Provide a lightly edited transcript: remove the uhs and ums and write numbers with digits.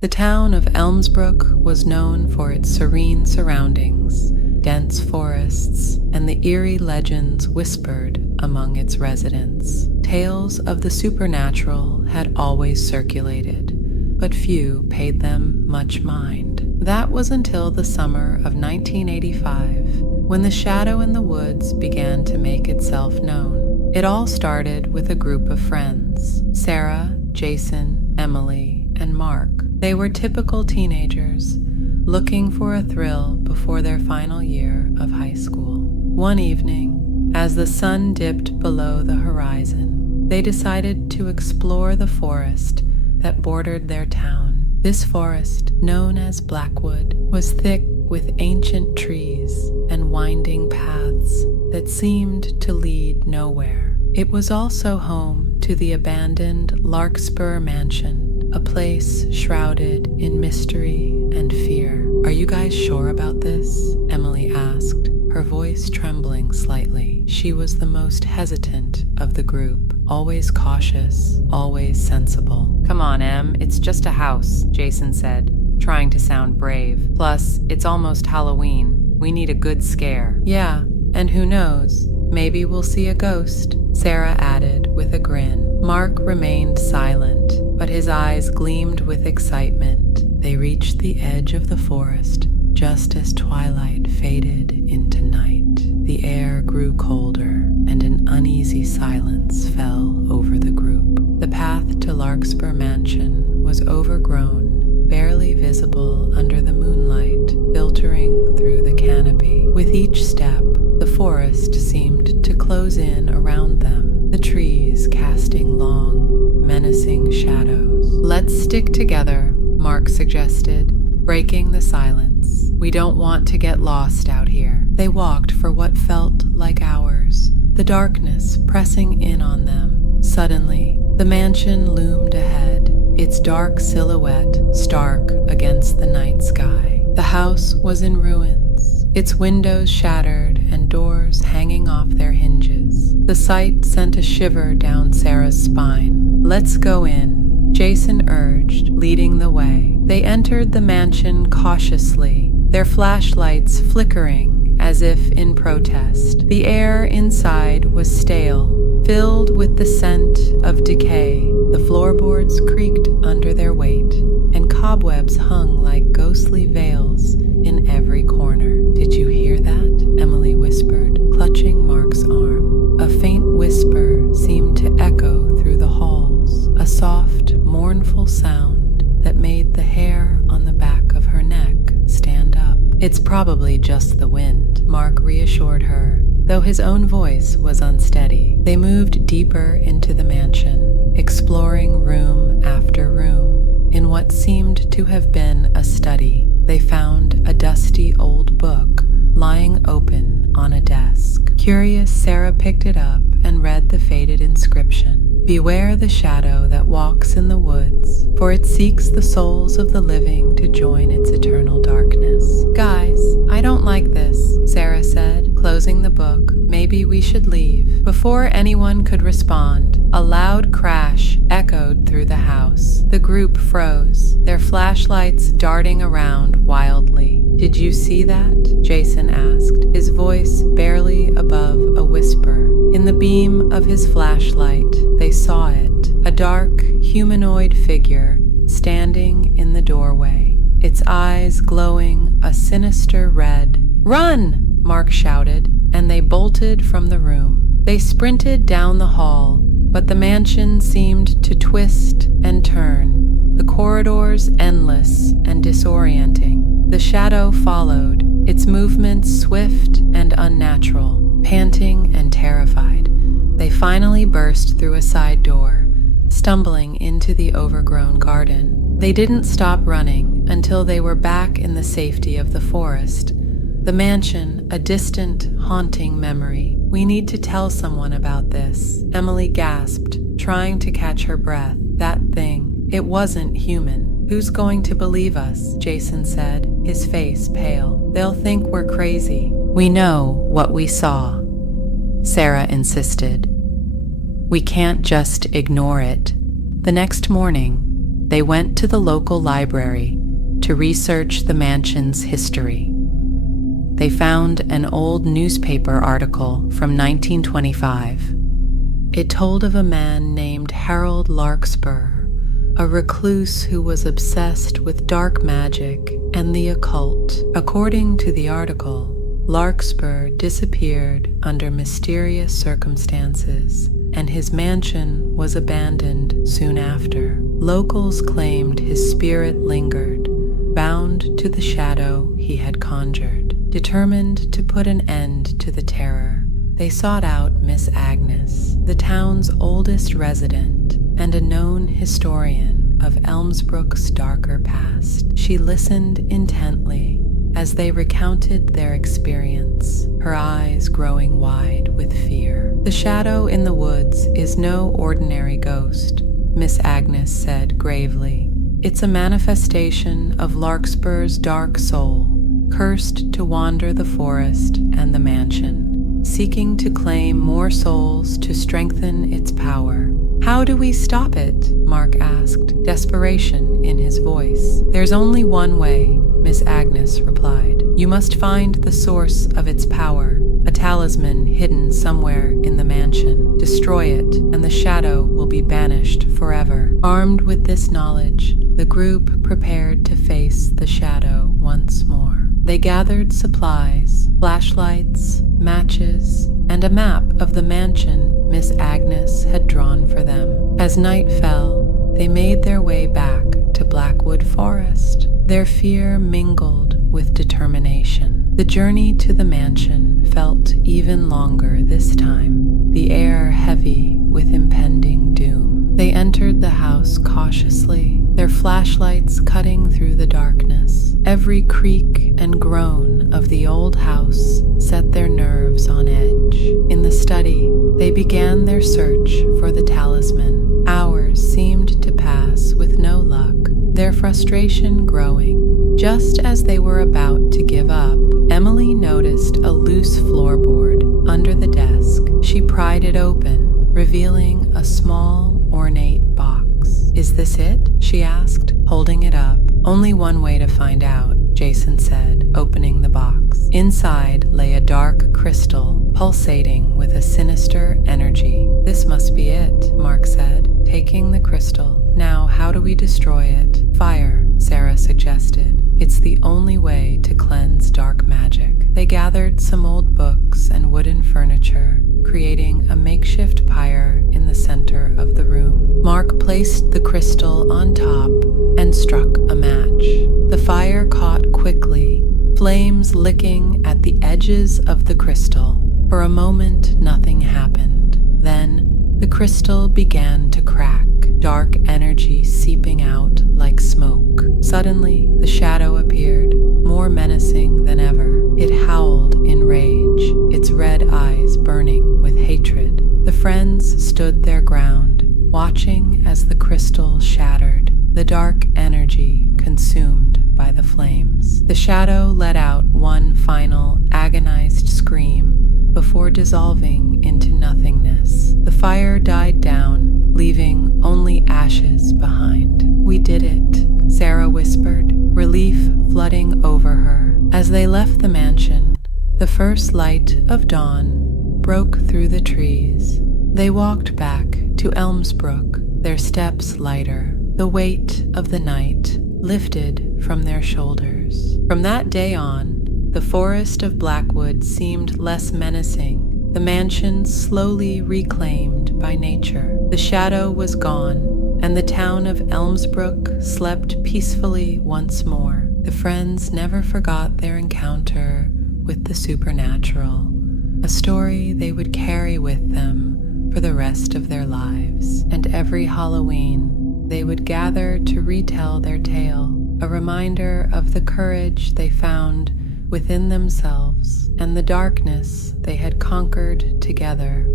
The town of Elmsbrook was known for its serene surroundings, dense forests, and the eerie legends whispered among its residents. Tales of the supernatural had always circulated, but few paid them much mind. That was until the summer of 1985, when the shadow in the woods began to make itself known. It all started with a group of friends: Sarah, Jason, Emily, and Mark. They were typical teenagers, looking for a thrill before their final year of high school. One evening, as the sun dipped below the horizon, they decided to explore the forest that bordered their town. This forest, known as Blackwood, was thick with ancient trees and winding paths that seemed to lead nowhere. It was also home to the abandoned Larkspur Mansion, a place shrouded in mystery and fear. "Are you guys sure about this?" Emily asked, her voice trembling slightly. She was the most hesitant of the group, always cautious, always sensible. "Come on, Em, it's just a house," Jason said, trying to sound brave. "Plus, it's almost Halloween. We need a good scare." "Yeah, and who knows? Maybe we'll see a ghost," Sarah added with a grin. Mark remained silent, but his eyes gleamed with excitement. They reached the edge of the forest just as twilight faded into night. The air grew colder, and an uneasy silence fell over the group. The path to Larkspur Mansion was overgrown, barely visible under the moonlight filtering through the canopy. With each step, the forest seemed to close in around them, the trees casting long, menacing shadows. "Let's stick together," Mark suggested, breaking the silence. "We don't want to get lost out here." They walked for what felt like hours, the darkness pressing in on them. Suddenly, the mansion loomed ahead, its dark silhouette stark against the night sky. The house was in ruins, its windows shattered and doors hanging off their hinges. The sight sent a shiver down Sarah's spine. "Let's go in," Jason urged, leading the way. They entered the mansion cautiously, their flashlights flickering as if in protest. The air inside was stale, filled with the scent of decay. The floorboards creaked under their weight, and cobwebs hung like ghostly veils in every corner. "Did you hear that?" Emily whispered, clutching Mark's arm. A faint whisper seemed to echo through the halls, a soft, mournful sound that made the hair on the back of her neck stand up. "It's probably just the wind," Mark reassured her, though his own voice was unsteady. They moved deeper into the mansion, exploring room after room. In what seemed to have been a study, they found a dusty old book lying open on a desk. Curious, Sarah picked it up and read the faded inscription. "Beware the shadow that walks in the woods, for it seeks the souls of the living to join its eternal darkness." "Guys, I don't like this," Sarah said, closing the book. "Maybe we should leave." Before anyone could respond, a loud crash echoed through the house. The group froze, their flashlights darting around wildly. "Did you see that?" Jason asked, his voice barely above a whisper. In the beam of his flashlight, they saw it, a dark, humanoid figure standing in the doorway, its eyes glowing a sinister red. "Run!" Mark shouted, and they bolted from the room. They sprinted down the hall, but the mansion seemed to twist and turn, the corridors endless and disorienting. The shadow followed, its movements swift and unnatural. Panting and terrified, they finally burst through a side door, stumbling into the overgrown garden. They didn't stop running until they were back in the safety of the forest. The mansion, a distant, haunting memory. "We need to tell someone about this," Emily gasped, trying to catch her breath. "That thing, it wasn't human." "Who's going to believe us?" Jason said, his face pale. "They'll think we're crazy." "We know what we saw," Sarah insisted. "We can't just ignore it." The next morning, they went to the local library to research the mansion's history. They found an old newspaper article from 1925. It told of a man named Harold Larkspur, a recluse who was obsessed with dark magic and the occult. According to the article, Larkspur disappeared under mysterious circumstances, and his mansion was abandoned soon after. Locals claimed his spirit lingered, bound to the shadow he had conjured. Determined to put an end to the terror, they sought out Miss Agnes, the town's oldest resident and a known historian of Elmsbrook's darker past. She listened intently as they recounted their experience, her eyes growing wide with fear. "The shadow in the woods is no ordinary ghost," Miss Agnes said gravely. "It's a manifestation of Larkspur's dark soul, cursed to wander the forest and the mansion, seeking to claim more souls to strengthen its power." "How do we stop it?" Mark asked, desperation in his voice. "There's only one way," Miss Agnes replied. "You must find the source of its power, a talisman hidden somewhere in the mansion. Destroy it, and the shadow will be banished forever." Armed with this knowledge, the group prepared to face the shadow once more. They gathered supplies, flashlights, matches, and a map of the mansion Miss Agnes had drawn for them. As night fell, they made their way back to Blackwood Forest, their fear mingled with determination. The journey to the mansion felt even longer this time, the air heavy with impending doom. They entered the house cautiously, their flashlights cutting through the darkness. Every creak and groan of the old house set their nerves on edge. In the study, they began their search for the talisman. Hours seemed to pass with no luck, their frustration growing. Just as they were about to give up, Emily noticed a loose floorboard under the desk. She pried it open, revealing a small, ornate box. "Is this it?" she asked, holding it up. "Only one way to find out," Jason said, opening the box. Inside lay a dark crystal, pulsating with a sinister energy. "This must be it," Mark said, taking the crystal. "Now, how do we destroy it?" "Fire," Sarah suggested. "It's the only way to cleanse dark magic." They gathered some old books and wooden furniture, creating a makeshift pyre in the center of the room. Mark placed the crystal on top and struck a match. The fire caught quickly, flames licking at the edges of the crystal. For a moment, nothing happened. Then, the crystal began to crack, dark energy seeping out like smoke. Suddenly, the shadow appeared, more menacing than ever. It howled in rage, its red eyes burning with hatred. The friends stood their ground, watching as the crystal shattered, the dark energy consumed by the flames. The shadow let out one final, agonized scream before dissolving into nothingness. The fire died down, leaving only ashes behind. "We did it," Sarah whispered, relief flooding over her. As they left the mansion, the first light of dawn broke through the trees. They walked back to Elmsbrook, their steps lighter, the weight of the night lifted from their shoulders. From that day on, the forest of Blackwood seemed less menacing, the mansion slowly reclaimed by nature. The shadow was gone, and the town of Elmsbrook slept peacefully once more. The friends never forgot their encounter with the supernatural, a story they would carry with them for the rest of their lives. And every Halloween, they would gather to retell their tale, a reminder of the courage they found within themselves and the darkness they had conquered together.